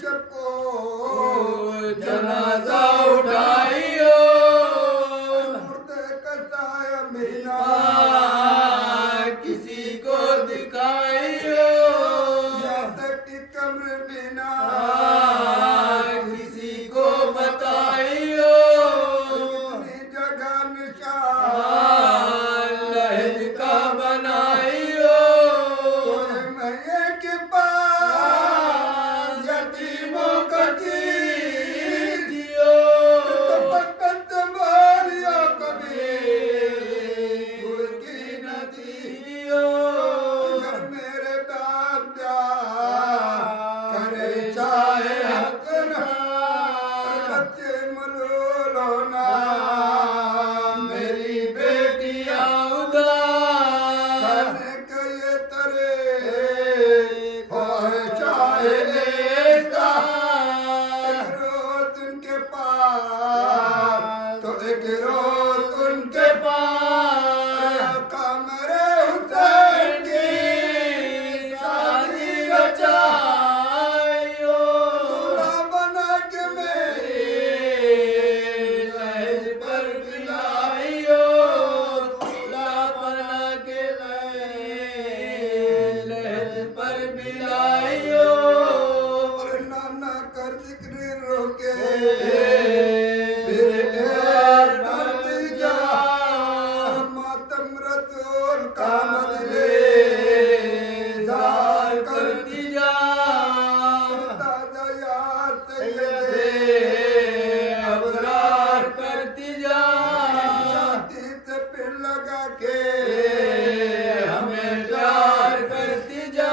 شب کو جنازہ اٹھائیو مردے کا سایہ مہینہ کسی کو دکھائیو یہاں تک کہ قبر بنا کسی کو بتائیو اتنی جگہ نشان لہد کا بنائیو کوئی میے کے پاس یتیموں کا کیجیو بچپن سنبھالیو کبھی بھول کی نہ دیجیو اگر میرے باپ کرے چاہے حق نہ بچے ملول ہونا میری بیٹیاں اداس کرنے کے یہ ترے ہوئے چاہے ایسا ایک روز ان کے پاس تو ایک روز ان کے پاس آقا میرے حسین کی شادی رچائیو دلہا بنا کے میری لہد پر بلائیو دلہا بنا کے لہد پر بلائیو اور نانا کر ذکر روکے پھر ایر بھرتی جا ماتم رسول کا مدلے زار کر کرتی جا تازہ یاد سیدے ابرار کرتی جا شادی سے پھر لگا کے ہمیں پیار کرتی جا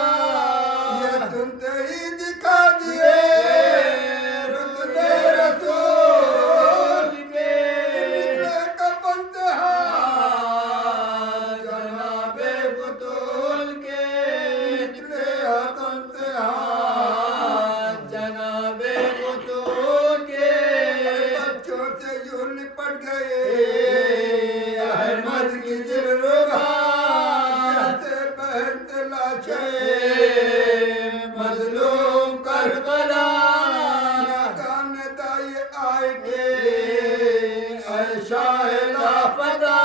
یہ سنتے ہی دکھا دیے رتبے رسول کے نکلے کفن سے جناب بطول کے نکلے حاتم سے جناب بطول کے بچوں سے یوں لپٹ گئے احمد کی دلربا جیسے بہتے لاشیں مظلوم کربلا ناگان دائی آئے کے اے شاہ لاپتہ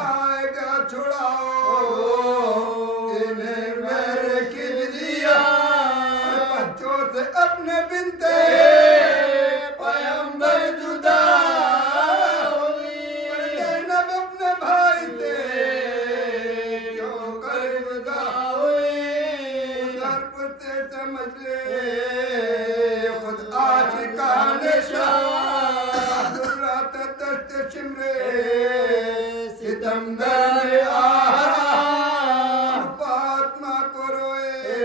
آئے گا چھڑاؤ انہیں میرے کبریا بچوں سے اپنے بنتے پیغمبر جدا ہوئی زینب اپنے بھائی سے کیوں کر جدا ہوئی ضرب سے سمجھ لے خود عاشقان شاہ درات دست شمرے ستمگر فاطمہ کو روئے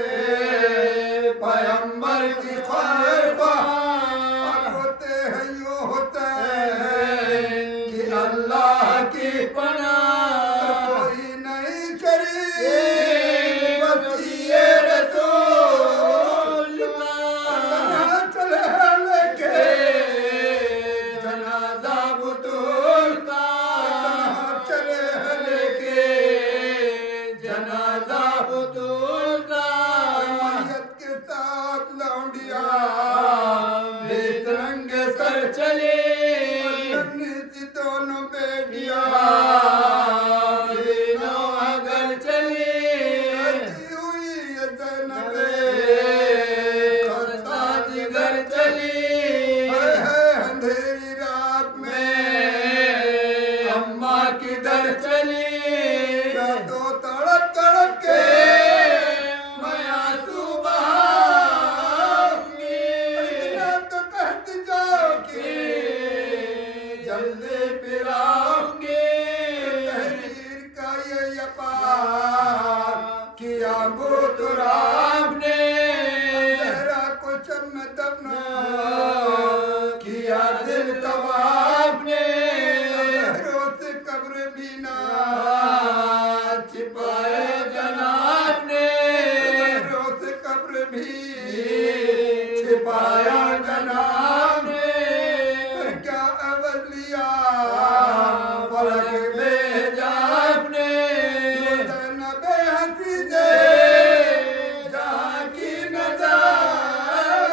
پیغمبر کی خیر خواہ ہوتے ہیں یوں ہوتے ہیں کہ اللہ کی پناہ کوئی نہیں شریف وسیع رسول تنہا چلے لے کے جنازہ بطول کا تنہا چلے لے کے جنازہ بطول کا میت کے ساتھ لونڈیا بے رنگ سر چلے ننھی سی دونوں بیٹیاں بے نو اگر چلے کرتی ہوئی یہ زینب خستہ جگر چلی اندھیری رات میں اماں کدھر چلی تو تڑپ تڑپ کے میں آنسو بہاؤں گی اتنا تو کہتی جاؤ کہ جلدی پھراؤں گی تحریر کا یہ یپار کیا بوت رام نے تیرا کچھ میں دفنا کیا دل کباب نے روز قبر بھی نہ چھپائے جناب نے روز قبر بھی چھپایا جناب نے کیا عوض لیا فلک بھیجا اپنے زینب حفیظ جہاں کی نظر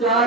4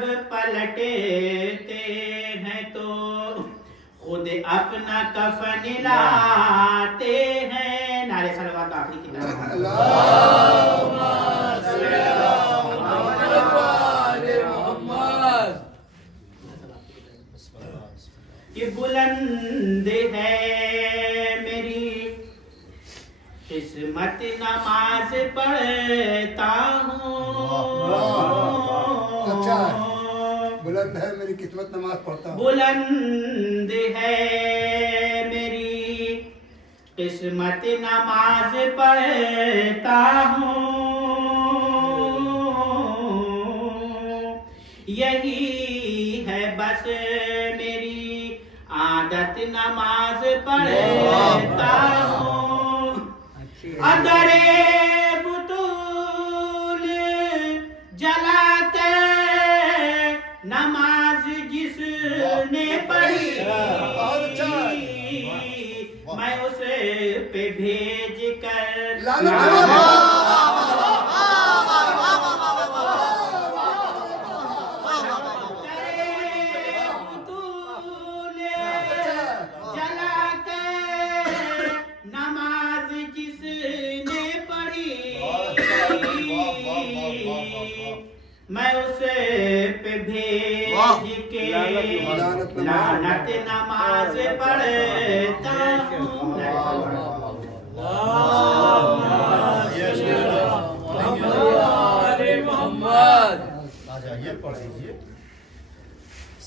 جب پلٹتے ہیں تو خود اپنا کفن لاتے ہیں. نعرے صلوات کا آخری کتاب. یہ بلند ہے میری قسمت نماز پڑھتا ہوں. اچھا ہے. بلند ہے میری قسمت نماز پڑھتا ہوں. بلند ہے میری قسمت نماز پڑھتا ہوں. یہی ہے بس میری عادت نماز پڑھتا ہوں. ادر بطول جلاتے نماز جس نے پڑھی میں اسے پہ بھیج کر میں اسے پہ بھیج کے لعنت نماز پڑھتا ہوں. آ جائیے پڑھ لیجیے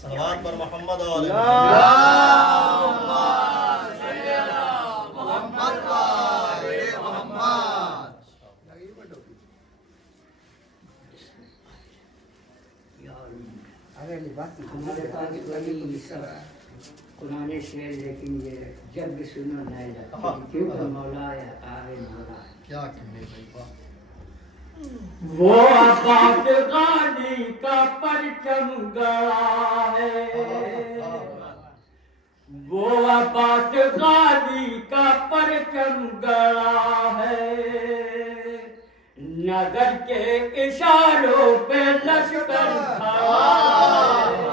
صلوات پر محمد قرآن شعر لیکن یہ جب بھی سنو نئے لگتے کیونکہ مولا یا آگے مولا کیا کہنے بھائی بات. وہ عباس غانی کا پرچم گڑا ہے. وہ عباس غانی کا پرچم گڑا ہے. نظر کے اشاروں پہ لشکر کھڑا ہے.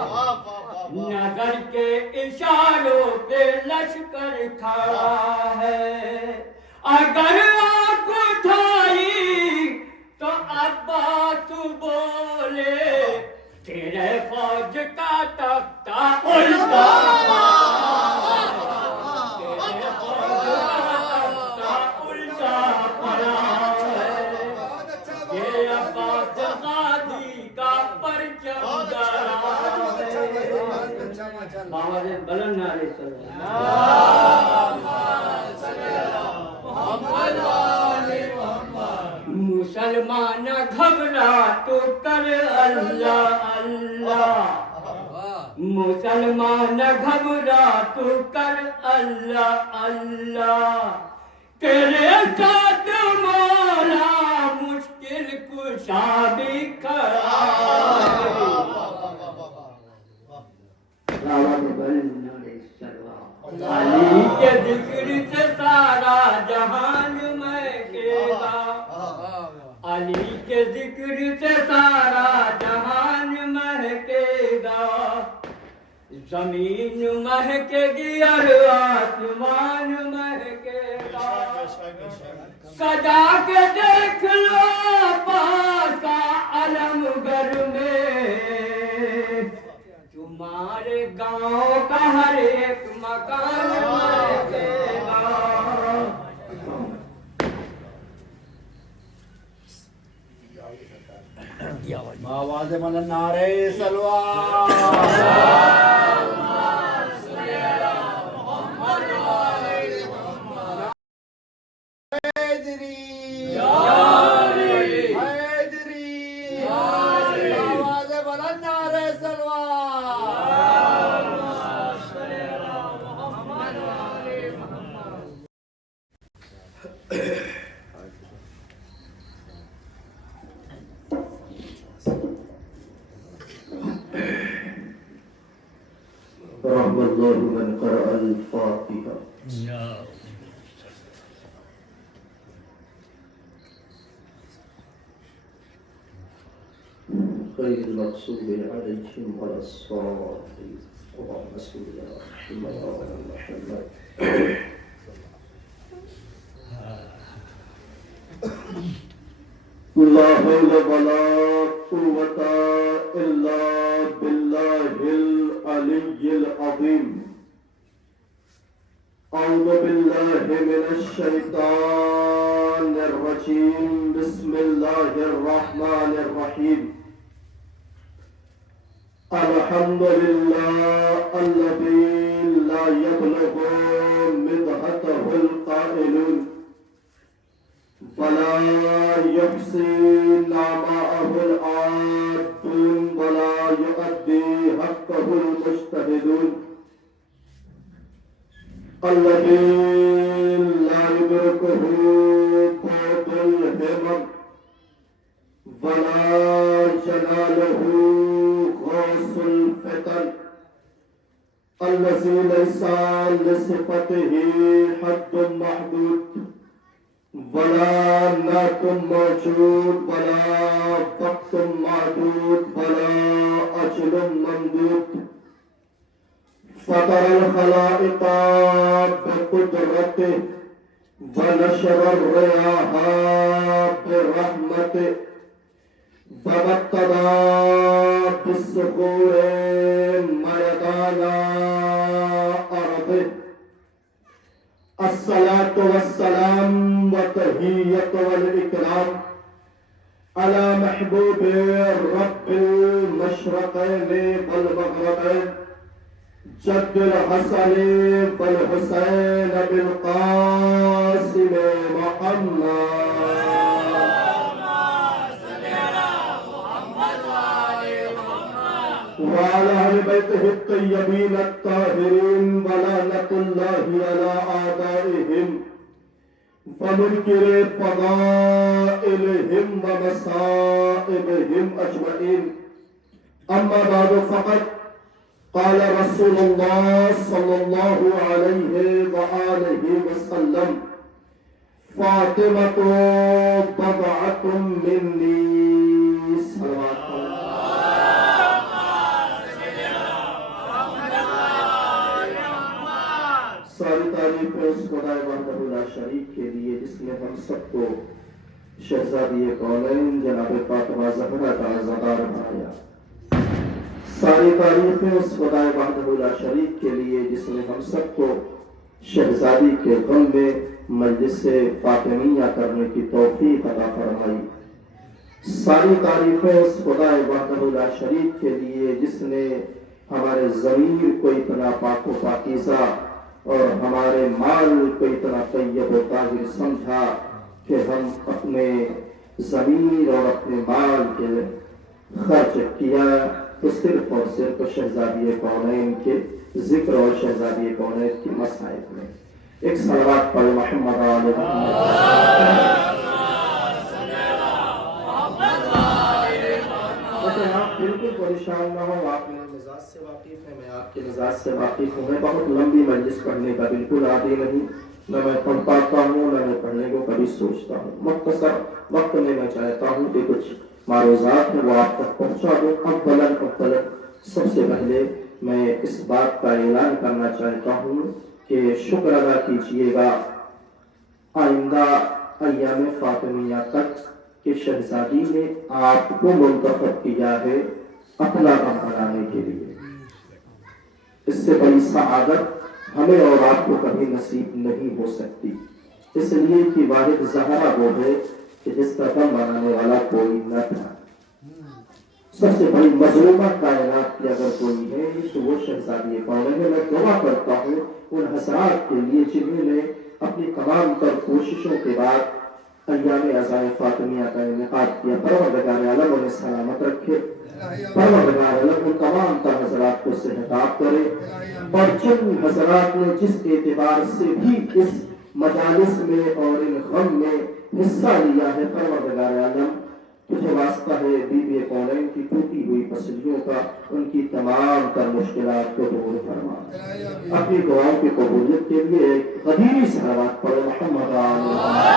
نظر کے اشاروں پہ لشکر کھڑا ہے. اگر آنکھ اٹھائی تو عباس بولے تیرے فوج کا تختہ الٹا. تیرے فوج کا تختہ الٹا پڑا ہے. یہ عباس غازی کا پرچم گڑا ہے. محمد بلند علیہ السلام. مسلمان گھبرا تو کر اللہ اللہ. مسلمان گھبرا تو کر اللہ اللہ. تیرے ساتھ مولا مشکل کشا بھی کھڑا ہے. علی کے ذکر سے سارا جہان مہکے گا. علی کے ذکر سے سارا جہان مہکے گا. زمین مہکے گی اور آسمان مہکے گا. سجا کے دیکھ لو عباس کا علم گھر میں. تمہارے گاؤں کا ہر ایک مکان مہکے گا. آواز بلند نعرہ صلوات. غير المغضوب عليهم ولا الضالين اللهم صل على محمد وعلى محمد. لا حول ولا قوة إلا بالله العلي العظيم. أعوذ بالله من الشيطان الرجيم. بسم الله الرحمن الرحيم. الحمد لله الذي لا يبلغ مدحته القائلون ولا يحصي نعماءه العادون ولا يؤدي حقه المجتهدون. الذي لا يدركه بعد الهمم ولا يناله غوث الفتن. الذي ليس لصفته حد محدود ولا نعت موجود ولا وقت معدود ولا أجل ممدود. فطر الخلائق بقدرته ونشر الرياح برحمته وابتدى بالصخور ميدان أرضه. الصلاة والسلام والتحية والإكرام على محبوب رب المشرقين والمغربين جد الحسن والحسين بالقاسم محمد. وعلى أهل بيته الطيبين الطاهرين ولعنة الله على أعدائهم ومنكر فضائلهم ومصائبهم أجمعين. أما بعد فقد قال رسول الله صلى الله عليه وآله وسلم فاطمة بضعة مني. صلوات ساری تعریفیں اس خدا وحدہ لا شریک کے لیے جس نے ہم سب کو شہزادی کونین جناب فاطمہ زہرا کا عزادار بنایا. ساری تعریفیں اس خدا وحدہ لا شریک کے لیے جس نے ہم سب کو شہزادی کے غم میں مجلس فاطمیہ کرنے کی توفیق عطا فرمائی. ساری تعریفیں اس خدا وحدہ لا شریک کے لیے جس نے ہمارے ضمیر کو اتنا پاک و پاکیزہ اور ہمارے مال کو اتنا طیب و طاہر سمجھا کہ ہم اپنے ضمیر اور اپنے مال کے خرچ کیا تو صرف اور صرف شہزادی کونین کے ذکر اور شہزادی کونین کی مصائب میں. ایک صلوات پڑھ محمد آل محمد. آپ بالکل پریشان نہ ہو. آپ میرے مزاج سے واقف ہیں, میں آپ کے مزاج سے واقف ہوں. میں بہت لمبی مجلس پڑھنے کا بالکل عادی نہیں. نہ میں پڑھ پاتا ہوں نہ میں پڑھنے کو کبھی سوچتا ہوں. مختصر وقت میں چاہتا ہوں کہ کچھ معروضات ہیں وہ آپ تک پہنچا دوں. اولا سب سے پہلے میں اس بات کا اعلان کرنا چاہتا ہوں کہ شکر ادا کیجیے گا آئندہ ایام فاطمیہ تک کہ شہزادی نے آپ کو منتخب کیا ہے اپنا غم بنانے کے لیے. اس سے بڑی سعادت ہمیں اور آپ کو کبھی نصیب نہیں ہو سکتی. اس لیے کہ واحد زہرا وہ ہے کہ جس کا غم بنانے والا کوئی نہ تھا. سب سے بڑی مظلومہ کائنات کی اگر کوئی ہے تو وہ شہزادی کونین ہے. میں دعا کرتا ہوں ان حضرات کے لیے جنہوں نے اپنی تمام تر کوششوں کے بعد ایام عزائے فاطمیہ کا انعقاد کیا. پروردگار عالم انہیں سلامت رکھے. پروردگار عالم ان تمام تر حضرات کو صحت کرے. اور جن حضرات نے جس اعتبار سے بھی اس مجالس میں اور ان غم میں حصہ لیا ہے, پروردگار عالم تجھے واسطہ ہے بی بی کونین کی ٹوٹی ہوئی پسلیوں کا, ان کی تمام تر مشکلات کو دور فرما. اپنی دعاؤں کی قبولیت کے لیے ایک قدیمی صلوات پڑھو محمد آل محمد.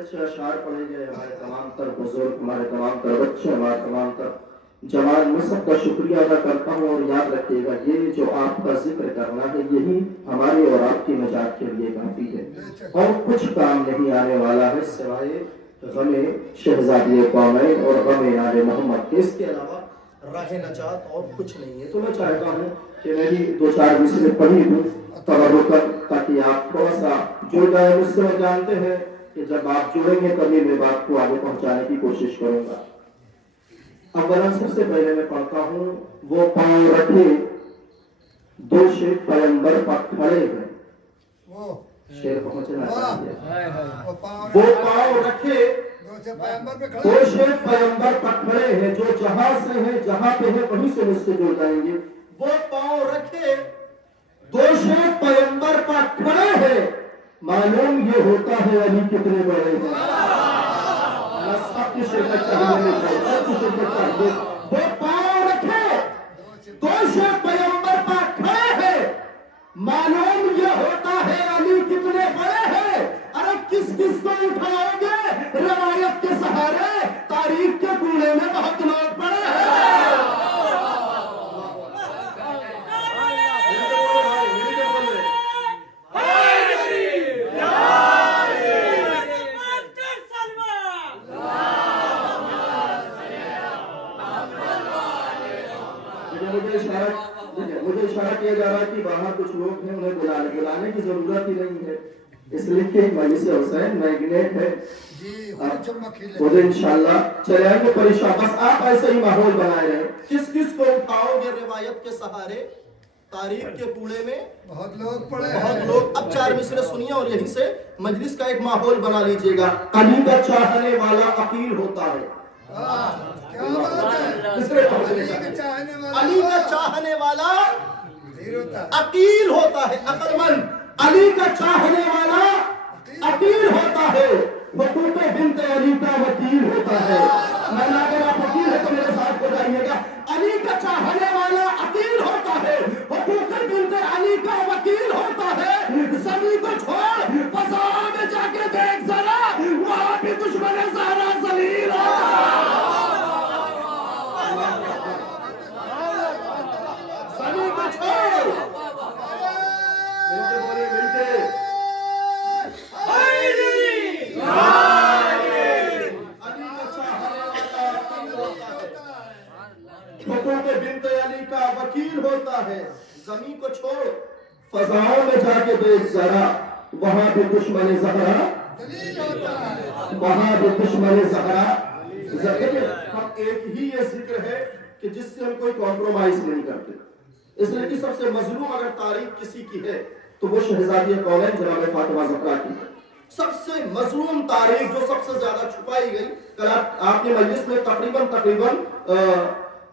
اچھے اشعار پڑھے گئے ہمارے تمام تر بزرگ، ہمارے تمام تر بچے، ہمارے تمام تر جوان، میں سب کا شکریہ ادا کرتا ہوں. اور یاد رکھیے گا یہ جو آپ کا ذکر کرنا ہے یہی ہماری اور آپ کی نجات کے لیے کافی ہے، اور کچھ کام نہیں آنے والا ہے سوائے غم شہزادی قومین اور غم آل محمد کے. اس کے علاوہ راہ نجات اور کچھ نہیں ہے. تو میں چاہتا ہوں کہ میں بھی 2-4 مصریں پڑھی دوں تبرکاً، تاکہ آپ تھوڑا سا جڑ جائیں مجھ سے. اور جانتے ہیں کہ جب آپ جڑیں گے تبھی میں بات کو آگے پہنچانے کی کوشش کروں گا. اولا سب سے پہلے میں پڑھتا ہوں، وہ پاؤں رکھے دو شیر پیغمبر پر کھڑے ہیں. شیر پہنچنا چاہیے. وہ پاؤں رکھے دو شیر پیغمبر پر کھڑے ہیں، جو جہاں سے ہیں جہاں پہ ہیں وہیں سے مجھ سے جڑ جائیں گے. وہ پاؤں رکھے دو شیر پیغمبر پر کھڑے ہیں، معلوم یہ ہوتا ہے علی کتنے بڑے ہیں. وہ پاؤں رکھے دو شیر پیغمبر پر کھڑے ہیں، معلوم یہ ہوتا ہے علی کتنے بڑے ہیں. ارے کس کس کو اٹھاؤ گے روایت کے سہارے، تاریخ کے کوڑے میں بہت لوگ پڑے ہیں. مجھے اشارہ کیا جا رہا ہے کہ باہر کچھ لوگ ہیں، انہیں بلانے کی ضرورت ہی نہیں ہے، اس لیے کہ مجلس حسین میگنیٹ ہے. وہ انشاءاللہ چلے آئیں گے پریشان. بس آپ ایسے ہی ماحول بنائے رہے. کس کس کو اٹھاؤ گے روایت کے سہارے، تاریخ کے کوڑے میں بہت لوگ پڑے ہیں. بہت لوگ. اب 4 مصرے سنیے اور یہیں سے مجلس کا ایک ماحول بنا لیجئے گا. علی کا چاہنے والا عقیل ہوتا ہے. علی کا چاہنے والا عقیل ہوتا ہے، عقل مند. علی کا چاہنے والا عقیل ہوتا ہے، حقوق بنت علی کا وکیل ہوتا ہے. میں نے اگر آپ وکیل ہے تو میرے ساتھ ہو جائیے گا. علی کا چاہنے والا عقیل ہوتا ہے، حقوق بنت علی کا وکیل ہوتا ہے. زمین کو چھوڑ فضا میں جا کے دیکھ ذرا، وہاں بھی دشمن زہرا ذلیل ہے. زمین کو چھوڑ ملتے بولے ملتے حقوق بنت علی کا وکیل ہوتا ہے. زمین کو چھوڑ فضاؤں میں جا کے دیکھ ذرا، وہاں بھی دشمن زہرا ذلیل ہوتا ہے. وہاں بھی دشمن زہرا. ہم ایک ہی یہ ذکر ہے کہ جس سے ہم کوئی کمپرومائز نہیں کرتے. اس لیے کہ سب سے مظلوم اگر تاریخ کسی کی ہے تو وہ شہزادی قومین جناب فاطمہ زہرا کی ہے. سب سے مظلوم تاریخ جو سب سے زیادہ چھپائی گئی. کل آپ نے مجلس میں تقریباً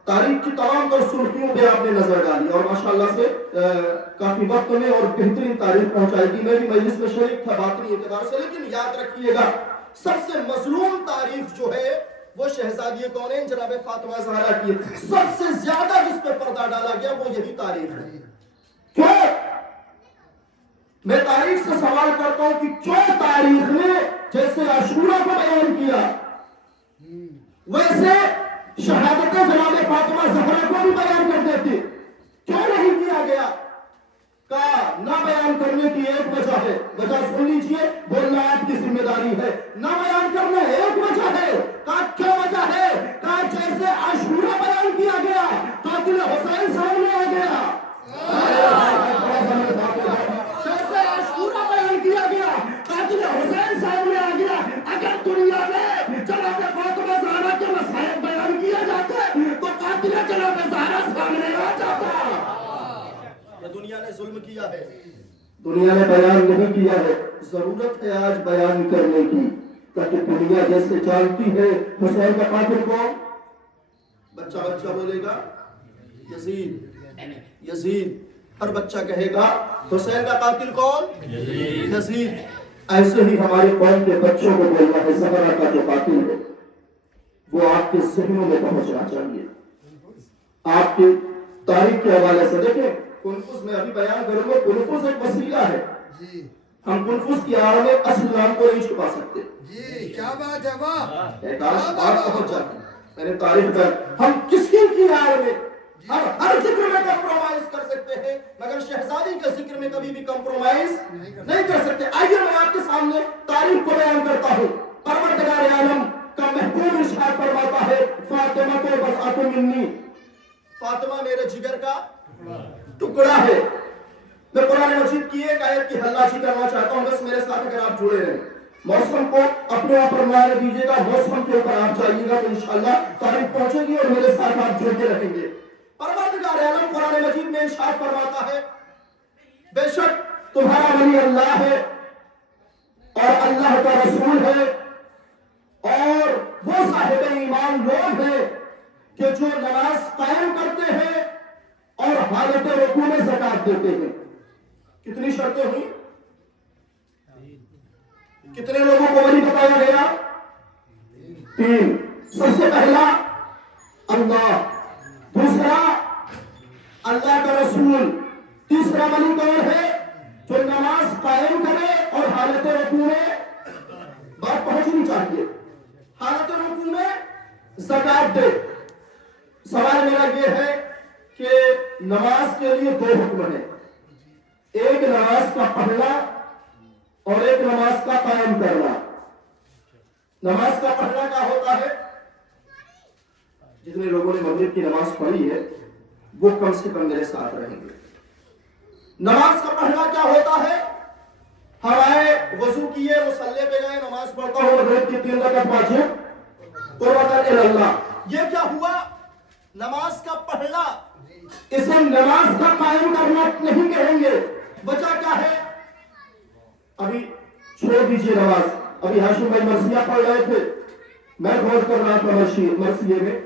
تاریخ کی تمام تر سرخیوں پہ آپ نے نظر ڈالی اور ماشاءاللہ سے کافی وقت میں اور بہترین تاریخ پہنچائی گی. میں بھی مجلس میں شریک تھا باطنی اعتبار سے. لیکن یاد رکھیے گا سب سے مظلوم تاریخ جو ہے وہ شہزادی کونین جناب فاطمہ زہرا کی. سب سے زیادہ جس پہ پردہ ڈالا گیا وہ یہی تاریخ ہے. کیوں؟ میں تاریخ سے سوال کرتا ہوں کہ کیوں تاریخ نے جیسے عاشورہ کو بیان کیا ویسے شہادت جناب فاطمہ زہرا کو بھی بیان کر دیتی، کیوں نہیں کیا گیا؟ کا نہ بیان کرنے کی ایک وجہ ہے، وجہ سن لیجئے، بولنا آپ کی ذمہ داری ہے. نہ بیان کرنا ایک وجہ ہے. کیا وجہ ہے؟ جیسے عاشورہ بیان کیا گیا قاتل حسین سامنے آ گیا. جیسے عاشورہ بیان کیا گیا قاتل حسین سامنے آ گیا. اگر دنیا میں جناب فاطمہ زہرا کے مسائل بیان کیا جاتے تو قاتل جناب زہرا سامنے آ جاتا. دنیا نے ظلم کیا ہے، دنیا نے بیان نہیں کیا ہے. ضرورت ہے آج بیان کرنے کی تاکہ دنیا جیسے جانتی ہے حسین کا قاتل کون. بچہ بولے گا یزید. ہر بچہ کہے گا حسین کا قاتل کون؟ یزید. ایسے ہی ہماری قوم کے بچوں کو بولنا ہے زہرا کا جو قاتل ہے وہ آپ کے ذہنوں میں پہنچنا چاہیے. آپ کی تاریخ کے حوالے سے دیکھیں، کنفوز میں ابھی بیان کروں گا. کنفوز ایک وسیلہ ہے. ہم کنفوس کی آڑ میں اصل نام کو نہیں چھپا سکتے. جی کیا بات ہے واہ. ایک بات پہنچ جاتی میں نے تاریخ پر ہم کس کی آڑ میں ہم ہر ذکر میں کمپرومائز کر سکتے ہیں مگر شہزادی کے ذکر میں کبھی بھی کمپرومائز نہیں کر سکتے. آئیے میں آپ کے سامنے تاریخ کو بیان کرتا ہوں. پروردگار عالم کا محبوب ارشاد فرماتا ہے فاطمہ کو بضعۃ منی، فاطمہ میرے جگر کا ٹکڑا ہے. میں قرآن مجید کی ایک آیت کی حلاشی کرنا چاہتا ہوں، بس میرے ساتھ اگر آپ جڑے رہیں. موسم کو اپنے اوپر مان دیجیے گا، موسم کے اوپر آپ جائیے گا تو انشاءاللہ تاریخ پہنچے گی اور میرے ساتھ آپ جڑتے رہیں گے. پروردگار عالم قرآن مجید میں ارشاد فرماتا ہے بے شک تمہارا ولی اللہ ہے اور اللہ کا رسول ہے اور وہ صاحب ایمان لوگ ہیں کہ جو نماز قائم کرتے ہیں اور حالت رکوع میں زکات دیتے ہیں. کتنی شرطیں ہوئی؟ کتنے لوگوں کو ولی بتایا گیا؟ 3. سب سے پہلا اللہ، دوسرا اللہ کا رسول، تیسرا ولی کون ہے؟ جو نماز قائم کرے اور حالت رکوع میں، بات پہنچنی چاہیے، حالت رکوع میں زکات دے. سوال میرا یہ ہے کہ نماز کے لیے 2 حکم ہیں، ایک نماز کا پڑھنا اور ایک نماز کا قائم کرنا. نماز کا پڑھنا کیا ہوتا ہے؟ جتنے لوگوں نے مغرب کی نماز پڑھی ہے وہ کم سے کم میرے ساتھ رہیں گے. نماز کا پڑھنا کیا ہوتا ہے؟ ہمارے وضو کیے مصلی پہ گئے نماز پڑھتا ہوں مغرب کی 3 رکعت واجب قربت اللہ. یہ کیا ہوا؟ نماز کا پڑھنا. اسے نماز کا قائم کرنا نہیں کہیں گے. وجہ کیا ہے؟ ابھی چھوڑ دیجئے نماز. ابھی ہاشم بھائی مرثیہ پڑھ رہے تھے، میں غور کر رہا تھا مرثیے میں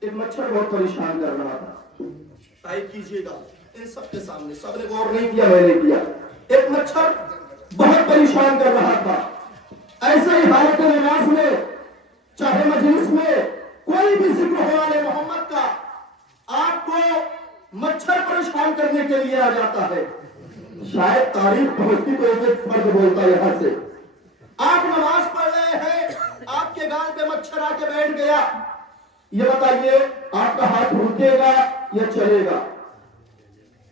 ایک مچھر بہت پریشان کر رہا تھا. ٹائپ کیجئے گا ان سب کے سامنے، سب نے غور نہیں کیا، میں نے کیا. ایک مچھر بہت پریشان کر رہا تھا. ایسے ہی حالت نماز میں چاہے مجلس میں کوئی بھی ذکر ہو والے محمد کا، آپ کو مچھر پریشان کرنے کے لیے آ جاتا ہے. شاید تاریخ پہنچتی تو ایک فرد بولتا یہاں سے. آپ نماز پڑھ رہے ہیں، آپ کے گال پہ مچھر آ کے بیٹھ گیا، یہ بتائیے آپ کا ہاتھ رکے گا یا چلے گا؟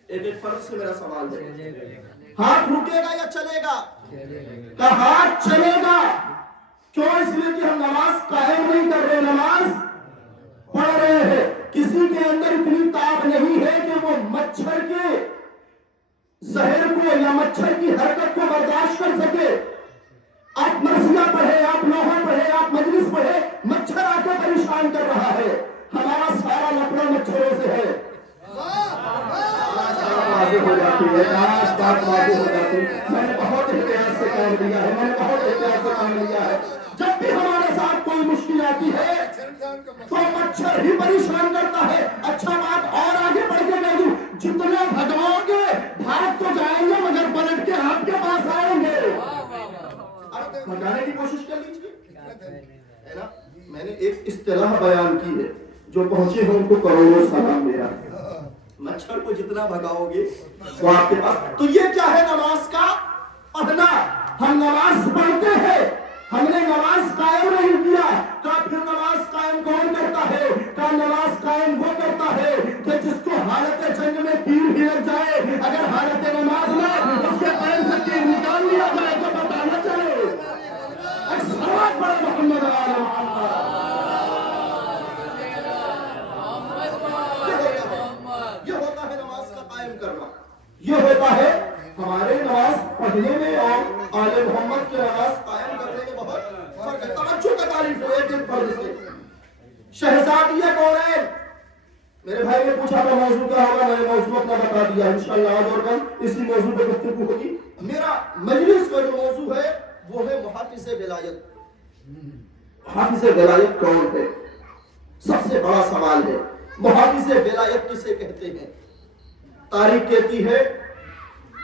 ایک فرد سے میرا سوال ہے، ہاتھ رکے گا یا چلے گا؟ کہ ہاتھ چلے گا. کیوں؟ اس لیے کہ ہم نماز قائم نہیں کر رہے، نماز پڑھ رہے ہیں. کسی کے اندر اتنی طاقت نہیں ہے کہ وہ مچھر کے زہر کو یا مچھر کی حرکت کو برداشت کر سکے. آپ مرثیہ پڑھے، آپ لوحہ پڑھے، آپ مجلس پڑھے، مچھر آ کے پریشان کر رہا ہے. ہمارا سارا لفڑا مچھروں سے ہے. واضح ہو جاتی ہے، بات واضح ہو جاتی ہے. میں نے بہت احتیاط سے کام لیا ہے، میں نے بہت احتیاط سے کام لیا ہے. جب بھی ہمارے ساتھ کوئی مشکل آتی ہے تو مچھر ہی پریشان کرتا ہے. اچھا بات اور آگے بڑھ کے کہہ دوں، جتنا بھگاؤ گے بھاگ تو جائیں گے مگر پلٹ کے آپ کے پاس آئیں گے. بھگانے کی کوشش کر لیجیے نا. میں نے ایک اصطلاح بیان کی ہے، جو پہنچے ہیں ان کو کروڑوں سلام میرا. مچھر کو جتنا بھگاؤ گے وہ آپ کے پاس. تو یہ کیا ہے؟ نماز کا پڑھنا. ہم نماز پڑھتے ہیں، ہم نے نماز قائم نہیں کیا. کا پھر نماز قائم کون کرتا ہے؟ کا نماز قائم وہ کرتا ہے کہ جس کو حالت جنگ میں تیر بھی لگ جائے، اگر حالت نماز میں اس کے پیر سے تیر نکال لیا جائے تو پتہ نہ چلے. سوال پڑھے محمد یہ ہوتا ہے نماز کا قائم کرنا. یہ ہوتا ہے ہمارے نماز پڑھنے میں اور آل محمد کی نماز قائم کرنے میں بہت فرق ہے. توجہ کا تعریف ہو ایک فرض سے. شہزادیہ کون ہے؟ میرے بھائی نے پوچھا تھا موضوع کیا ہوگا، میں نے موضوع اپنا بتا دیا. انشاءاللہ آج اور کل اسی موضوع پہ گفتگو ہوگی. میرا مجلس کا جو موضوع ہے وہ ہے محافظ ولایت. محافظ ولایت کون ہے؟ سب سے بڑا سوال ہے. محافظ ولایت کسے کہتے ہیں؟ تاریخ کہتی ہے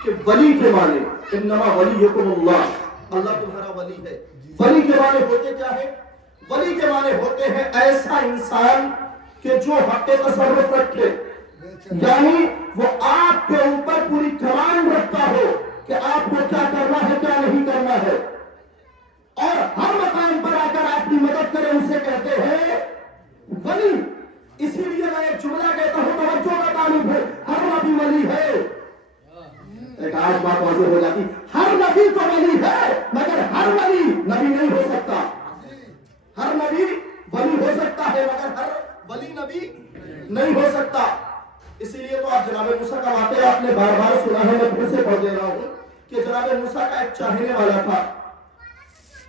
کہ ولی کے معنی انما ولیکم اللہ، اللہ تمہارا ولی ہے. ولی کے معنی ہوتے کیا ہے؟ ولی کے معنی ہوتے ہیں ایسا انسان کہ جو حق تصرف رکھے، یعنی وہ آپ کے اوپر پوری کمان رکھتا ہو کہ آپ کو کیا کرنا ہے ایک آج بات واضح ہو جاتی، ہر نبی تو ولی ہے مگر ہر ولی نبی نہیں ہو سکتا. ہر نبی ولی ہو سکتا ہے مگر ہر ولی نبی نہیں ہو سکتا. اسی لیے تو آپ جناب موسیٰ کا واقعہ آپ نے بار بار سنا ہے، میں پھر سے پڑھ دے رہا ہوں کہ جناب موسیٰ کا ایک چاہنے والا تھا،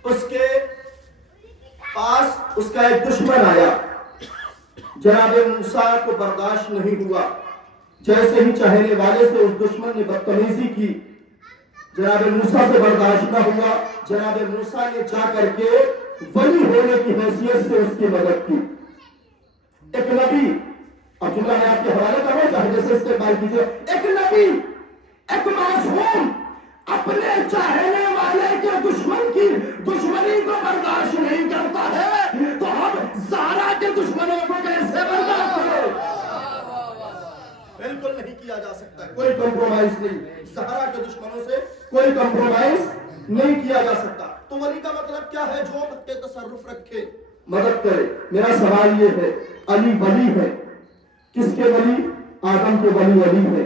اس کے پاس اس کا ایک دشمن آیا. جناب موسیٰ کو برداشت نہیں ہوا، جیسے ہی چاہنے والے سے اس دشمن نے بدتمیزی کی، جناب موسیٰ سے برداشت نہ ہوا. جناب موسیٰ نے جا کر کے ولی ہونے کی حیثیت سے اس کی مدد کی. ایک نبی، اب جملہ میں آپ کے حوالے کروں چاہے جیسے استعمال کیجیے، ایک نبی، ایک معصوم اپنے چاہنے والے کے دشمن کی دشمنی کو برداشت نہیں کرتا ہے تو ہم زہرا کے دشمنوں کو کیسے برداشت کریں؟ بالکل نہیں کیا جا سکتا، کوئی کمپرومائز نہیں. زہرا کے دشمنوں سے کوئی کمپرومائز نہیں کیا جا سکتا. تو ولی کا مطلب کیا ہے؟ جو کے تصرف رکھے، مدد کرے. میرا سوال یہ ہے، علی ولی ہے، کس کے ولی؟ آدم کے ولی علی ہے،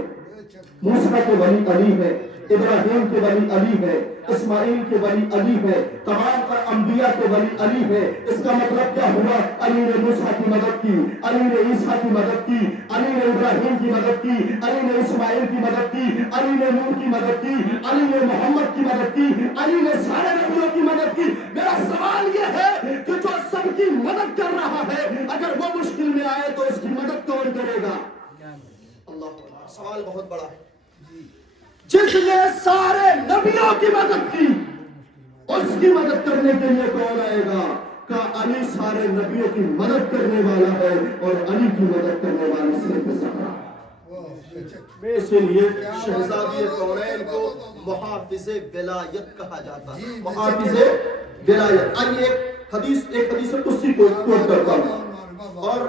موسیٰ کے ولی علی ہے، ابراہیم کے ولی علی ہے، اسماعیل کے ولی علی ہے، تمام پر انبیاء کے ولی علی ہے. اس کا مطلب کیا ہوا؟ علی نے موسیٰ کی مدد کی، علی نے عیسیٰ کی مدد کی، علی نے ابراہیم کی مدد کی، علی نے اسماعیل کی مدد کی، علی نے نوح کی مدد کی، علی نے محمد کی مدد کی، علی نے سارے نبیوں کی مدد کی. میرا سوال یہ ہے کہ جو سب کی مدد کر رہا ہے اگر وہ مشکل میں آئے تو اس کی مدد کون کرے گا؟ اللہ. سوال بہت بڑا ہے. جس نے سارے نبیوں کی مدد کی اس کی مدد کرنے کے لیے کون آئے گا؟ کہ علی سارے نبیوں کی مدد کرنے والا ہے اور علی کی مدد کرنے والا صرف زہرا. اسی لیے شہزادی کونین کو محافظ ولایت کہا جاتا ہے. محافظ ولایت. آئیے ایک حدیث قدسی کو کوٹ کرتا ہوں. اور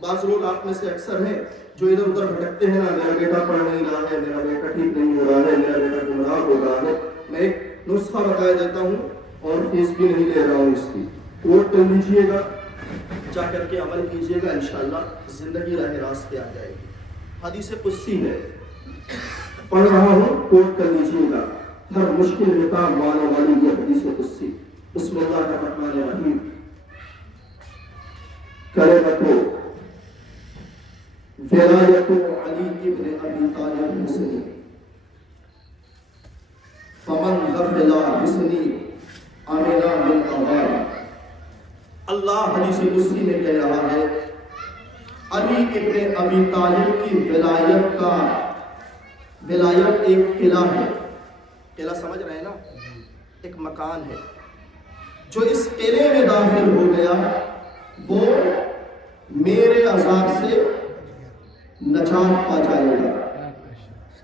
بعض لوگ آپ میں سے اکثر ہیں جو ادھر ادھر بھٹکتے ہیں نا، میرا بیٹا پڑھ نہیں رہا ہے، میرا بیٹا ٹھیک نہیں ہو رہا ہے، میرا بیٹا گمراہ ہو رہا ہے. میں ایک نسخہ بتایا دیتا ہوں اور فیس بھی نہیں لے رہا ہوں. اس کی کوٹ کر لیجئے گا، جا کر کے عمل کیجئے گا، انشاءاللہ زندگی راہ راست پہ آ جائے گی. حدیث قدسی ہے، پڑھ رہا ہوں، کوٹ کر لیجئے گا. ہر مشکل میں کام آنے والی یہ حدیث قدسی. بسم اللہ الرحمن الرحیم. کلمۃ ولایت علی ابن ابی طالب حسنی فمن غفل حسنی امنا من اغار. اللہ حدیث قدسی میں کہہ رہا ہے علی ابن ابی طالب کی ولایت ایک قلعہ ہے. قلعہ سمجھ رہے ہیں نا؟ ایک مکان ہے. جو اس قلعے میں داخل ہو گیا وہ میرے عذاب سے نجات پا جائے گا.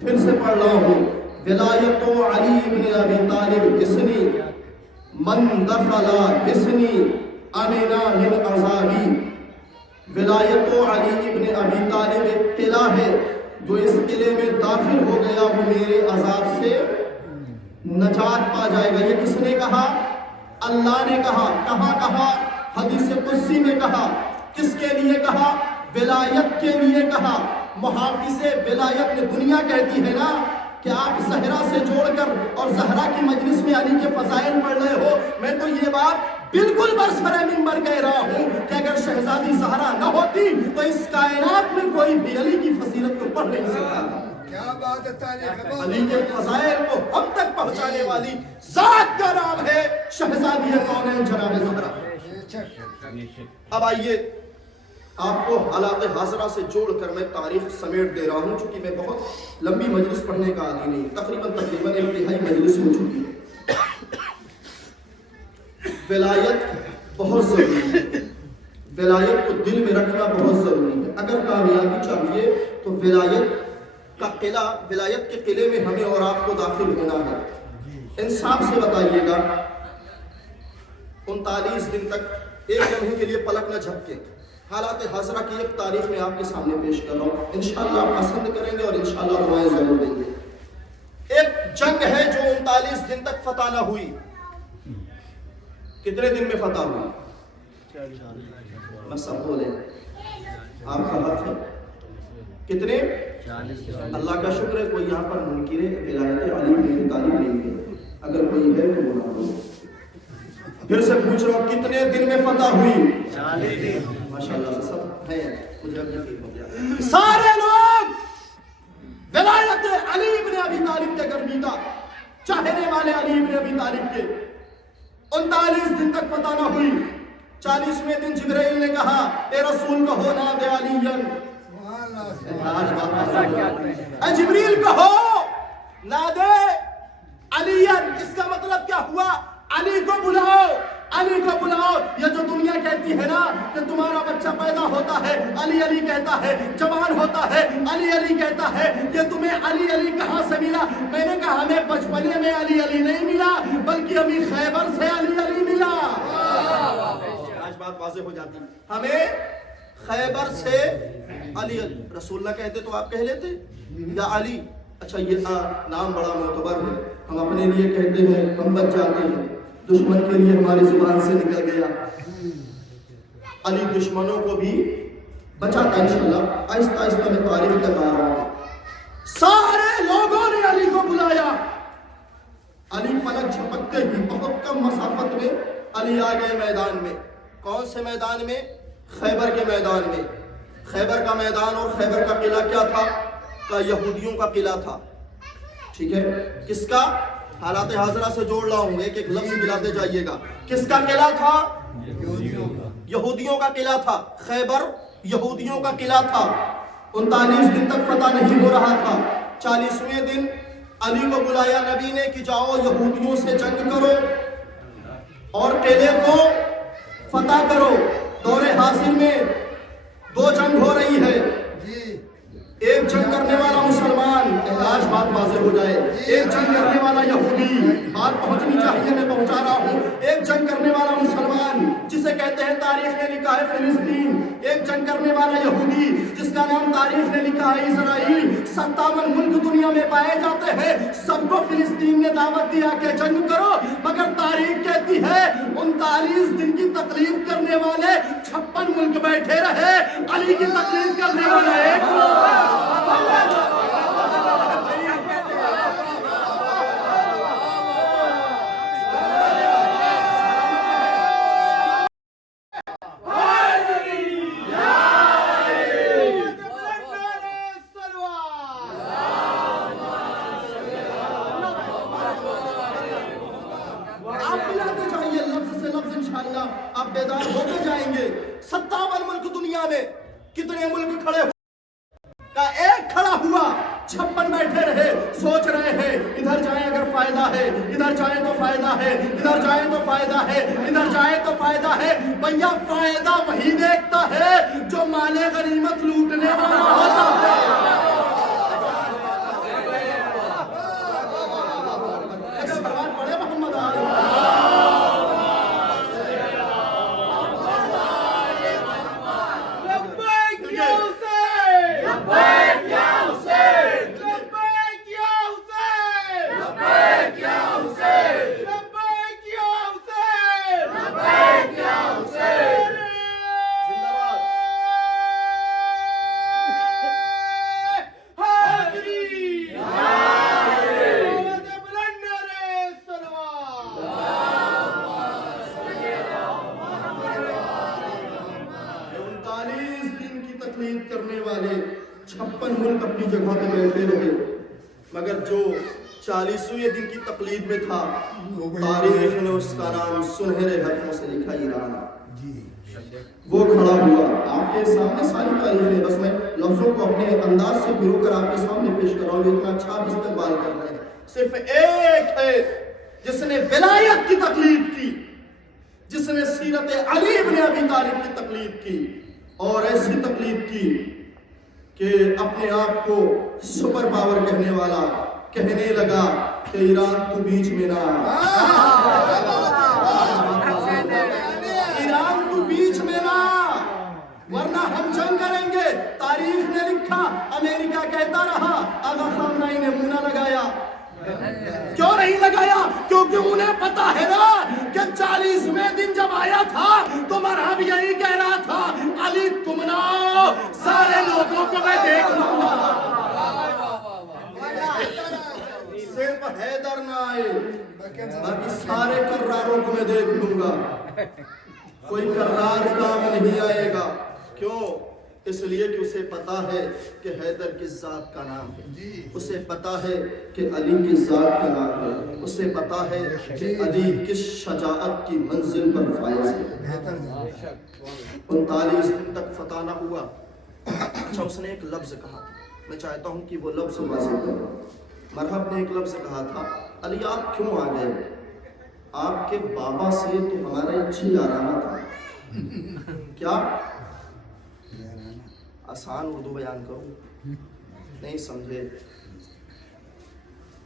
پھر سے پڑھ رہا ہوں، ولایت علی ابن ابی طالب حسنی من دخل حسنی امنا من عذابی. ولایت علی ابن ابی طالب ایک قلعہ ہے، جو اس قلعے میں داخل ہو گیا وہ میرے عذاب سے نجات پا جائے گا. یہ کس نے کہا؟ اللہ نے کہا. کہاں کہا؟ حدیث قدسی میں کہا. کس کے لیے کہا؟ ولایت کے لیے کہا. محافظ ولایت میں دنیا کہتی ہے نا کہ آپ زہرا سے جوڑ کر اور زہرا کی مجلس میں علی کے فضائل پڑھ رہے ہو. میں تو یہ بات بالکل برسر منبر کہہ رہا ہوں کہ اگر شہزادی زہرا نہ ہوتی تو اس کائنات میں کوئی بھی علی کی فضیلت کو پڑھ نہیں سکتا. کیا بات ہے تاریخ. علی کے فضائل کو ہم تک پہنچانے والی ذات کا نام ہے شہزادی کونین جناب زہرا. اب آئیے آپ کو حالات حاضرہ سے جوڑ کر میں تاریخ سمیٹ دے رہا ہوں، چونکہ میں بہت لمبی مجلس پڑھنے کا عادی نہیں. تقریباً ایک تہائی مجلس ہو چکی ہے. ولایت بہت ضروری ہے. ولایت کو دل میں رکھنا بہت ضروری ہے. اگر کامیابی چاہیے تو ولایت کا قلعہ، ولایت کے قلعے میں ہمیں اور آپ کو داخل ہونا ہے. انصاف سے بتائیے گا 39 دن تک ایک لمحے کے لیے پلک نہ جھپکے. حالات حاضرہ کی ایک تاریخ میں آپ کے سامنے پیش کر رہا ہوں. انشاءاللہ آپ پسند کریں گے اور انشاءاللہ دعائیں ضرور دیں گے. ایک جنگ ہے جو 39 دن تک فتح نہ ہوئی. کتنے دن میں فتح ہوئی؟ میں سب بولے آپ کا حق ہے. کتنے؟ اللہ کا شکر ہے کوئی یہاں پر منکر ولایت علی بن ابی طالب نہیں ہے، اگر کوئی ہے تو بلا دو۔ پھر سے پوچھ رہا ہوں کتنے دن میں فتح ہوئی؟ 40 دن۔ ماشاءاللہ سے سب ہیں، مجھے اب یقین ہو گیا سارے لوگ ولایت علی بن ابی طالب کے گرمیتا چاہنے والے علی بن ابی طالب کے 39 دن تک فتح نہ ہوئی۔ 40ویں دن جبرائیل نے کہا اے رسول کہو ناد علیًا، اے جبریل کہو ناد علیًا، اس کا مطلب کیا ہوا؟ علی کو بلاؤ، علی کو بلاؤ۔ یہ جو دنیا کہتی ہے نا کہ تمہارا بچہ پیدا ہوتا ہے علی علی کہتا ہے، جوان ہوتا ہے علی علی کہتا ہے، کہ تمہیں علی علی کہاں سے ملا؟ میں نے کہا ہمیں بچپنے میں علی علی نہیں ملا، بلکہ ابھی خیبر سے علی علی ملا۔ آج بات واضح ہو جاتی، ہمیں خیبر سے علی علی، رسول اللہ کہتے تو آپ کہہ لیتے یا علی؟ اچھا یہ نام بڑا معتبر ہے، ہم اپنے لیے کہتے ہیں، ہم بچ جاتے ہیں، دشمن کے لیے ہماری زبان سے نکل گیا علی، دشمنوں کو بھی بچاتا انشاءاللہ۔ آہستہ آہستہ میں تعریف کر رہا ہوں۔ سارے لوگوں نے علی کو بلایا، علی پلک جھپکتے ہی بہت کم مسافت میں علی آ گئے میدان میں۔ کون سے میدان میں؟ خیبر کے میدان میں۔ خیبر کا میدان اور خیبر کا قلعہ کیا تھا؟ کا یہودیوں کا قلعہ تھا، ٹھیک ہے؟ کس کا؟ حالات حاضرہ سے جوڑ رہا ہوں، ایک ایک لفظ ملاتے جائیے گا۔ کس کا قلعہ تھا؟ یہودیوں کا قلعہ تھا۔ خیبر یہودیوں کا قلعہ تھا۔ 39 دن تک فتح نہیں ہو رہا تھا۔ 40ویں دن علی کو بلایا نبی نے کہ جاؤ یہودیوں سے جنگ کرو اور قلعے کو فتح کرو۔ دور حاصل میں 2 جنگ ہو رہی ہے، ایک جنگ کرنے والا مسلمان، آج بات واضح ہو جائے، ایک جنگ کرنے والا یہودی، بات پہنچنی چاہیے میں پہنچا رہا ہوں، ایک جنگ کرنے والا مسلمان جسے کہتے ہیں تاریخ نے لکھا ہے فلسطین، ایک جنگ کرنے والا یہودی جس کا نام تاریخ نے لکھا ہے اسرائیل۔ 57 ملک دنیا میں پائے جاتے ہیں، سب کو فلسطین نے دعوت دیا کہ جنگ کرو، مگر تاریخ کہتی ہے 39 دن کی تقلید کرنے والے 56 ملک بیٹھے رہے، علی کی تقلید کرنے والے ایک آپ بیدار ہوتے جائیں گے۔ 57 ملک دنیا میں کتنے ملک کھڑے کا ایک کھڑا ہوا، 56 بیٹھے رہے، سوچ رہے ہیں ادھر جائیں اگر فائدہ ہے، ادھر جائیں تو فائدہ ہے، ادھر جائیں تو فائدہ ہے، ادھر جائیں تو فائدہ ہے۔ بھیا فائدہ وہی دیکھتا ہے جو مال غنیمت لوٹنے والا ہوتا ہے۔ کرنے والے 56 ملک اپنی جگہ پہ بیٹھے رہے، مگر جو 40ویں دن کی تقلید میں تھا، تاریخ نے اس کا نام سنہرے حرفوں سے لکھا ایران۔ وہ کھڑا ہوا، آپ کے سامنے ساری تاریخ ہے، بس میں لفظوں کو اپنے انداز سے پھرو کر آپ کے سامنے پیش کر رہا ہوں، اتنا اچھا آپ استقبال کر رہے ہیں۔ صرف ایک ہے جس نے ولایت کی تقلید کی، جس نے سیرت علی بن ابی طالب کی تقلید کی، اور ایسی تقلید کی کہ اپنے آپ کو سپر پاور کہنے والا کہنے لگا کہ ایران تو بیچ میں نہ، ایران تو بیچ میں نہ، ورنہ ہم جنگ کریں گے۔ تاریخ نے لکھا، امریکہ کہتا رہا، آغا خامنہ ہی نے منہ نہ لگایا۔ کیوں نہیں لگایا؟ کیونکہ کیونکہ انہیں پتا ہے نا کہ 40ویں دن جب آیا تھا تو مرحب یہی کہہ رہا تھا علی تم نہ آؤ سارے لوگوں کو میں دیکھ لوں گا. صرف حیدر نہ آئے باقی سارے کراروں کو میں دیکھ لوں گا. کوئی کرار کام نہیں آئے گا. کیوں؟ اس لیے کہ اسے پتا ہے کہ حیدر کس ذات کا نام ہے, اسے پتا ہے کہ علی کس ذات کا نام ہے, اسے پتا ہے کہ علی کس شجاعت کی منزل پر فائز ہے. 39 دن تک فتح نہ ہوا. اچھا اس نے ایک لفظ کہا, میں چاہتا ہوں کہ وہ لفظ واضح کرو. مرحب نے ایک لفظ کہا تھا علی آپ کیوں آ گئے؟ آپ کے بابا سے تو ہمارا اچھی یارانہ تھا. کیا آسان اردو بیان کروں, نہیں سمجھے؟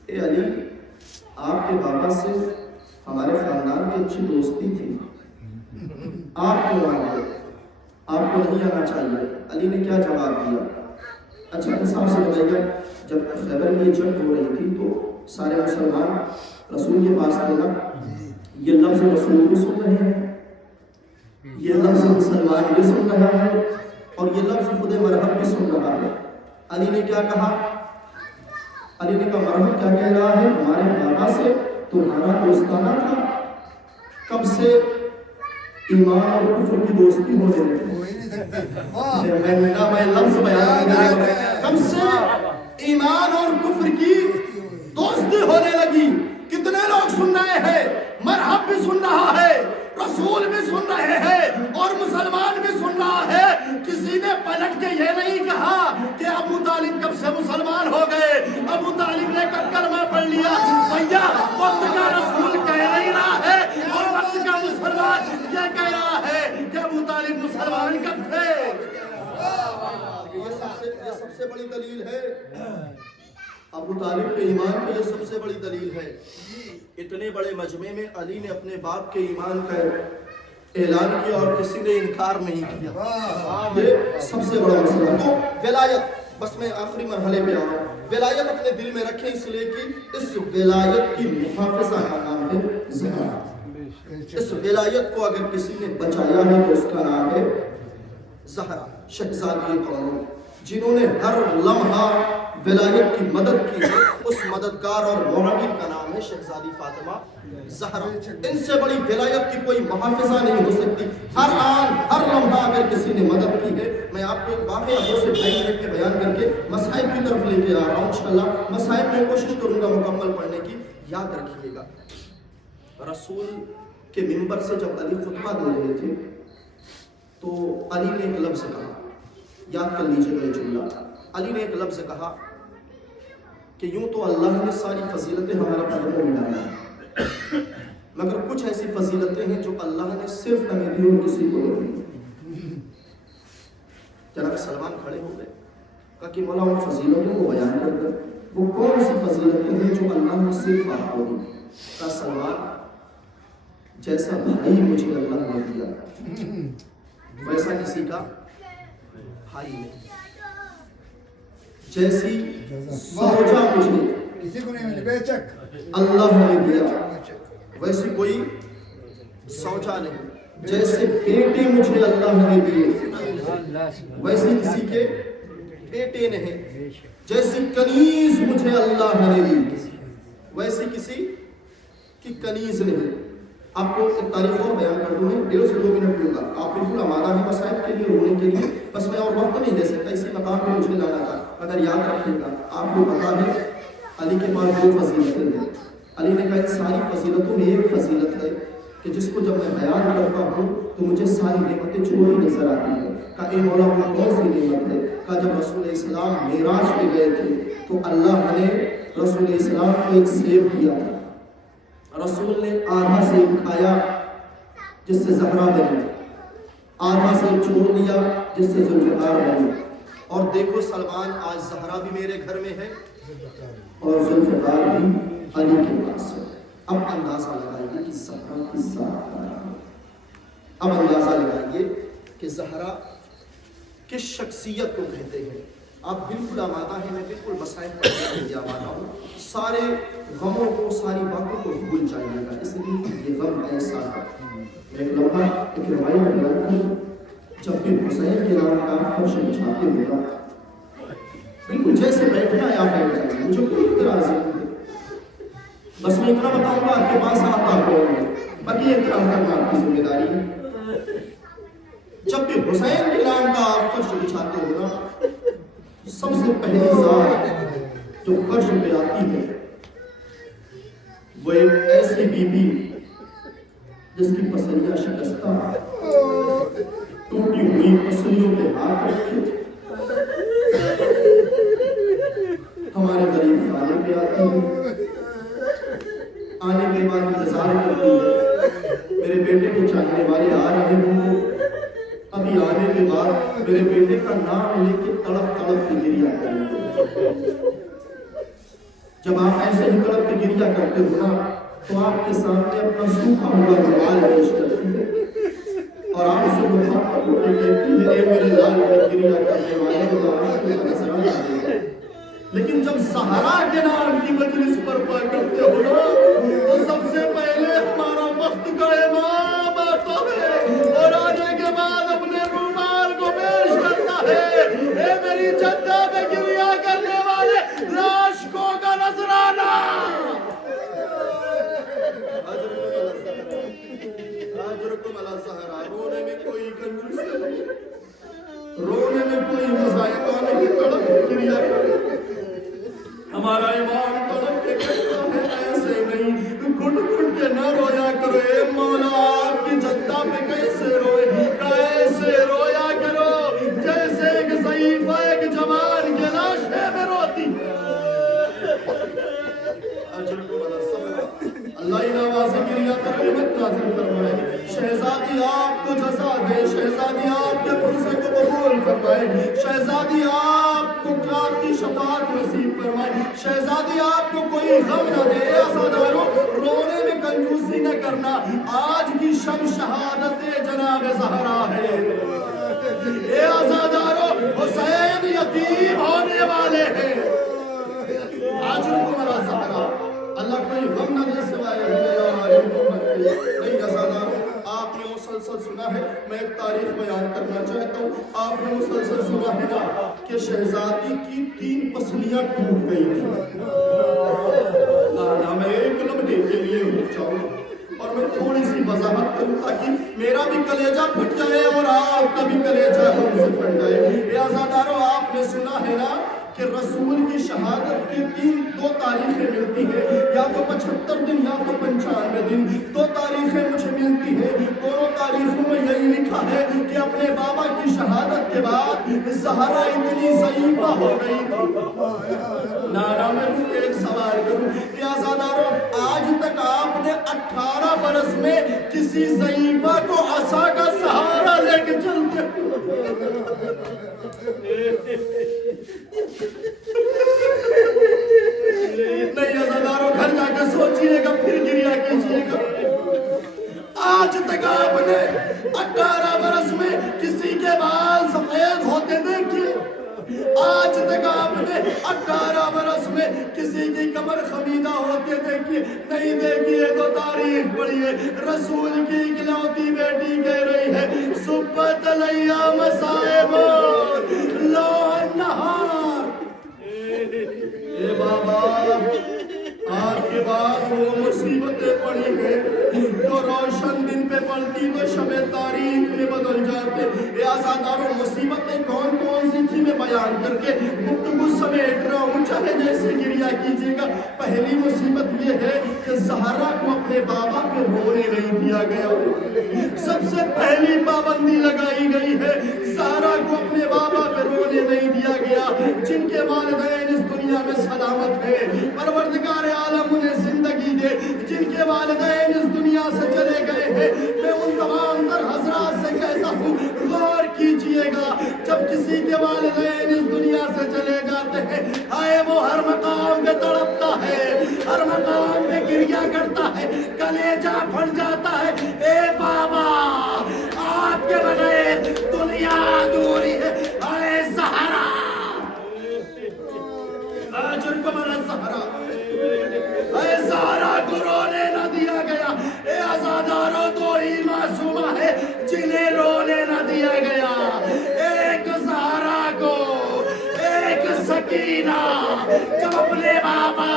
اے علی آپ کے بابا سے ہمارے خاندان کی اچھی دوستی تھی, آپ کیوں آ گئے؟ آپ کو نہیں آنا چاہیے. علی نے کیا جواب دیا؟ اچھا حساب سے بتائیے, جب خیبر میں یہ جنگ ہو رہی تھی تو سارے مسلمان رسول کے پاس تھے نا, یہ لفظ رسول بھی سن رہے ہیں, یہ لفظ مسلمان بھی سن رہا ہے, اور یہ لفظ خود مرحب بھی سن رہا ہے. علی نے کیا کہا؟ علی نے کہا مرحب کیا کہہ رہا ہے؟ ہمارے بابا سے تمہارا دوستانہ تھا. کب سے ایمان اور کفر کی دوستی ہونے لگی؟ میں لفظ بیان کروں, کب سے ایمان اور کفر کی دوستی ہونے لگی. کتنے لوگ سن رہے ہیں؟ مرحب بھی سن رہا ہے, رسول بھی سن رہے ہیں, اور مسلمان بھی سن رہا ہے. کسی نے پلٹ کے یہ نہیں کہا کہ ابو طالب کب سے مسلمان ہو گئے, ابو طالب نے کب کلمہ پڑھ لیا. بھیا وقت کا رسول کہہ نہیں رہا ہے اور وقت کا مسلمان یہ کہہ رہا ہے کہ ابو طالب مسلمان کب تھے. یہ سب سے بڑی دلیل ہے. ابو طالب کے ایمان کی یہ سب سے بڑی دلیل ہے. اتنے بڑے مجمع میں علی نے اپنے باپ کے ایمان کا اعلان کیا اور کسی نے انکار نہیں کیا. یہ سب سے بڑا مسئلہ. تو ولایت, بس میں آخری مرحلے پہ آ رہا ہوں. ولایت اپنے دل میں رکھیں, اس لیے کہ اس ولایت کی محافظہ کا نام ہے زہرا. اس ولایت کو اگر کسی نے بچایا ہے تو اس کا نام ہے زہرا, شہزادی کون, جنہوں نے ہر لمحہ ولایت کی مدد کی. اس مددگار اور معاون کا نام ہے شہزادی فاطمہ زہرا. ان سے بڑی ولایت کی کوئی محافظہ نہیں ہو سکتی. ہر آن ہر لمحہ اگر کسی نے مدد کی ہے. میں آپ کو ایک واقعہ 2 سے 2.5 منٹ میں بیان کر کے مصائب کی طرف لے کے آ رہا ہوں. انشاءاللہ مصائب میں کوشش کروں گا مکمل پڑھنے کی. یاد رکھیے گا, رسول کے منبر سے جب علی خطبہ دے رہے تھے تو علی نے ایک لفظ کہا, یاد کر لیجیے گا یہ جملہ. علی نے ایک لفظ کہا کہ یوں تو اللہ نے ساری فضیلتیں ہمارے قدموں میں ڈالی, مگر کچھ ایسی فضیلتیں ہیں جو اللہ نے صرف ہمیں دی اور کسی کو نہیں دی. جناب سلمان کھڑے ہو گئے, کہا کہ مولا ان فضیلتوں کو بیان کر کر وہ کون سی فضیلتیں ہیں جو اللہ نے صرف آپ کو دی. کہا سلمان جیسا بھائی مجھے اللہ نے دیا ویسا کسی کا بھائی نہیں, جیسی سوچا مجھے کسی کو نہیں ملی, بے شک اللہ نے دیا ویسی کوئی سوچا نہیں. جیسے بیٹے مجھے اللہ نے دیے ویسے کسی کے بیٹے نہیں. جیسی کنیز مجھے اللہ نے دی ویسی کسی کی کنیز نہیں. آپ کو ایک تاریخ اور بیان کر دوں, میں 1.5 سے 2 منٹ لوں گا. آپ بالکل آمادہ ہیں مسائل کے لیے, رونے کے لیے, بس میں اور وقت نہیں دے سکتا, اسی مقام پہ مجھے لانا تھا. اگر یاد رکھیے گا, آپ کو پتا ہے علی کے پاس 2 فضیلتیں ہیں. علی نے کہا ان ساری فضیلتوں میں ایک فضیلت ہے کہ جس کو جب میں بیان کرتا ہوں تو مجھے ساری نعمتیں چھوٹی نظر آتی ہیں. کہا اے مولا وہ کون سی نعمت ہے؟ کہا جب رسول اسلام معراج پہ گئے تھے تو اللہ نے رسول اسلام کو ایک سیب دیا تھا. رسول نے آدھا سیب کھایا جس سے زہرا بنی, آدھا سیب چھوڑ دیا جس سے ذوالفقار بنی. اور دیکھو سلمان آج زہرا بھی میرے گھر میں ہے اور ذوالفقار بھی علی کے پاس ہے. اب اندازہ لگائیے کہ زہرا کس ذات کا نام ہے. اب اندازہ لگائیے کہ زہرا کس شخصیت کو کہتے ہیں. آپ بالکل آمادہ ہیں, میں بالکل مسائل پر بھی آمادہ ہوں. سارے غموں کو, ساری باتوں کو بھول جائیے گا, اس لیے یہ غم ایسا ہے. ایک لمحہ ایک روایت میں بیان کروں, جب بھی حسین کے نام کا فرش بچھاتے ہوگا بالکل جیسے بیٹھنا ہے آپ بیٹھ جائیں, مجھے کوئی اعتراض نہیں ہے, بس میں اتنا بتاؤں گا آپ کے پاس آپ کا کون ہے, باقی احترام کرنا آپ کی ذمہ داری ہے. جب بھی حسین کے نام کا آپ فرش بچھاتے ہو نا, سب سے پہلی ذات جو فرش پہ آتی ہے وہ ایک ایسی بی بی جس کی پسلیاں شکستہ, ٹوٹی ہوئی پسلیوں پہ ہاتھ رکھے ہمارے غریب خانے پہ آتی ہے. آنے کے بعد انتظار کرتی ہے میرے بیٹے کے چاہنے والے آ رہے ہوں, ابھی آنے کے بعد میرے بیٹے کا نام لے کے تڑپ تڑپ کے گریا کریں. جب آپ ایسے ہی تڑپ کے گریا کرتے ہو نا تو آپ کے سامنے اپنا سوکھا ہوا رومال پیش کرتی ہے اور آپ سے مخاطب ہو کے کہتی ہے اے میرے لال میں گریا کرنے والے کو نظرانہ دے. لیکن جب سہارا کے نام کی مجلس برپا کرتے ہو نا تو سب سے پہلے ہمارا وقت کا امام آتا ہے اور آنے کے بعد اپنے رومال کو پیش کرتا ہے اے میری جدہ میں گریا کرنے والے لاشکوں کا نذرانہ. اجرکم علی الزہرا, رونے میں کوئی کنجوسی نہیں, رونے میں کوئی مذائقہ نہیں, تڑپ گریا کرے. ہمارا امام تڑپ کے کہتا ہے ایسے نہیں, گھٹ گھٹ کے نہ رویا کرو اے مولا, آپ کی جدہ پہ کیسے روئے, کیسے رویا کرو جیسے ایک ضعیفہ ایک جوان کے لاشے میں روتی. اللہ نواز گریا پر رحمت نازل فرمائے, شہزادی آپ کو جزا دے, شہزادی آپ کے پرسے کو قبول فرمائے, شہزادی آپ کو کاٹ کی شفاعت نصیب فرمائے, شہزادی آپ کو کوئی غم نہ دے. عزاداروں, رونے میں کنجوسی نہ کرنا, آج کی شب شہادت جناب زہرا ہے. اے عزاداروں, حسین یتیم ہونے والے ہیں. آج رکو ملا زہرا, اللہ کوئی غم نہ دے سوائے نہیں. عزاداروں, آپ نے مسلسل سنا ہے, میں ایک تاریخ بیان کرنا چاہتا ہوں. آپ نے مسلسل سنا ہے نا کہ شہزادی کی 3 پسلیاں ٹوٹ گئی تھی. میں ایک لمحے کے لیے رک جاؤں اور میں تھوڑی سی وضاحت کروں تاکہ میرا بھی کلیجہ پھٹ جائے اور آپ کا بھی کلیجہ ہم سے پھٹ جائے. اے عزاداروں, آپ نے سنا ہے نا کہ رسول کی شہادت کی 2 تاریخیں ملتی ہیں, یا تو 75 دن یا تو 95 دن. 2 تاریخیں مجھے ملتی ہیں, دونوں تاریخوں میں یہی لکھا ہے کہ اپنے بابا کی شہادت کے بعد زہرا اتنی ضعیفہ ہو گئی تھی. نانا میں ایک سوال کروں, کہ عزاداروں, آج تک آپ نے 18 برس میں کسی ضعیفہ کو عصا کا سہارا لے کے چلتے نہیں. عزاداروں, گھر جا کے سوچئے گا, پھر گریا کیجئے گا. آج تک آپ نے 18 برس میں کسی کے بال سفید ہوتے دیکھے, آج تک آپ نے 18 برس میں کسی کی کمر خمیدہ ہوتے دیکھیے نہیں دیکھیے تو تاریخ پڑھیے. رسول کی اکلوتی بیٹی کہہ رہی ہے صبت الایام صائب لو النہار. اے بابا, آپ کے بعد وہ مصیبتیں پڑی ہیں جو روشن دن پہ پڑتی تو شب تاریخ میں بدل جاتے. اے عزاداروں, مصیبتیں کون کون سی تھی میں بیان کر کے گفتگو سمیٹ رہا ہوں, چاہے جیسے گریا کیجیے گا. پہلی مصیبت یہ ہے کہ زہرا کو اپنے بابا پہ رونے نہیں دیا گیا. سب سے پہلی پابندی لگائی گئی ہے, زہرا کو اپنے بابا پہ رونے نہیں دیا گیا. جن کے والدین اس دنیا میں سلامت ہیں, پروردگار عالم انہیں زندگی دے. جن کے والدین اس دنیا سے چلے گئے ہیں, میں ان تمام تر حضرات سے کہتا ہوں غور کیجئے گا. جب کسی کے والدین اس دنیا سے چلے جاتے ہیں, آئے وہ ہر مقام پہ تڑپتا ہے, ہر مقام پہ گریا کرتا ہے, کلیجہ پھٹ جاتا ہے. اے بابا, آپ کے بغیر دنیا ادھوری ہے. اے زہرا,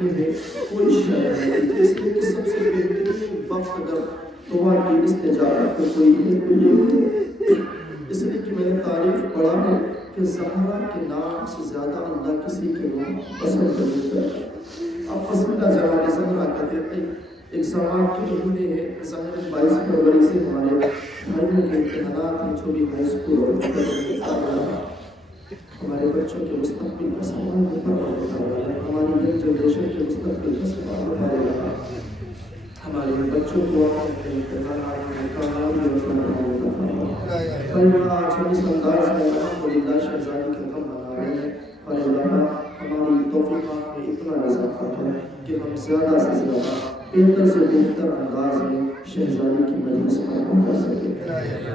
دنیا میں کوئی شے نہیں ہے، اس لیے کہ سب سے بہترین وقت اگر دعا کی استجابت کا کوئی ہے تو یہ، اس لیے کہ میں نے تاریخ پڑھا ہے کہ زہرا کے نام سے زیادہ اللہ کسی کے نام پسند نہیں کرتا۔ اب پسندہ جوان زہرا کہتے ہیں ایک زمان کی مہینے ہے، ظاہر 22 فروری سے ہمارے بھائیوں کے امتحانات ہیں جو بھی ہائی اسکول اور ہمارے بچوں کے مستقبل کا سوال ہوتا ہے، ہماری نئی جنریشن کے مستقبل کا سوال ہوتا ہے، ہمارے بچوں کو اپنے امتحانات میں کامیابی اور چھوٹی انداز میں الحمدللہ شہزادی کے غم منا رہے ہیں، اور اللہ ہماری توفیقات میں اتنا اضافہ ہے کہ ہم زیادہ سے زیادہ بہتر سے بہتر انداز میں شہزادی کی مجلس پر پہنچ سکے۔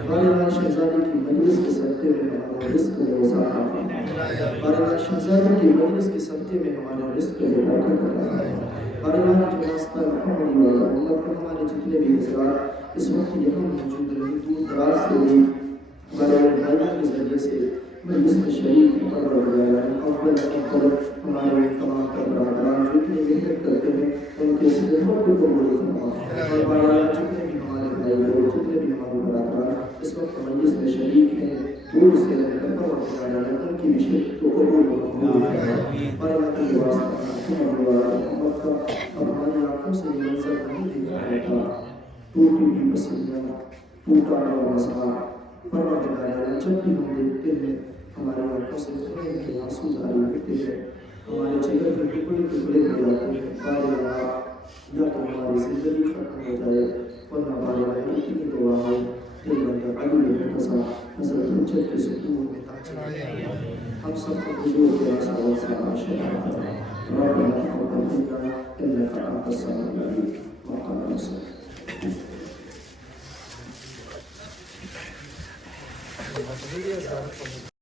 بارہا شہزادی کی مجلس کے صدقے میں ہمارے رزق میں اضافہ ہے، بارہا شہزادی کی مجلس کے صدقے میں ہمارے رزق میں برکت ہے، بارہا جو راستہ محمدی والا امت پر ہمارے جتنے بھی حضرات اس وقت یہاں موجود ہیں، دور دراز سے بھی ہمارے بھائیوں کے ذریعے سے مجلس میں شریک مقرر ہو گیا ہے، اول ہمارے تمام برادران جو اتنی محنت کرتے ہیں ان کے صدقوں کو قبول فرما، اور بارہا جتنے بھی ہمارے بھائی لوگ جتنے بھی ہمارے برادران اس وقت مجلس میں شریک ہیں دور سے رہ کر ان کی بھی شرکت کو قبول فرما، اور اللہ کی واسطہ محمد کا اب ہماری آنکھوں سے یہ منظر نہیں دیکھا جاتا، ٹوٹی ہوئی پسلیاں، ٹوٹا ہوا مسئلہ، پروردگار جب بھی ہم دیکھتے ہیں ہماری آنکھوں سے خون کے آنسو جاری ہوتے ہیں، ہمارے چہرے پر ٹکڑے ٹکڑے ہو جاتے ہیں، بارہا یا تو ہماری زندگی ختم ہو جائے، ورنہ بارہا اتنی دعا ہے دل بندہ علی مرتضیٰ حضرت حجت کے سکون میں تاج، ہم سب کو حضور کے آسان سے عاشق ربنا تقبل منا انك انت السميع العليم وقنا عذاب النار۔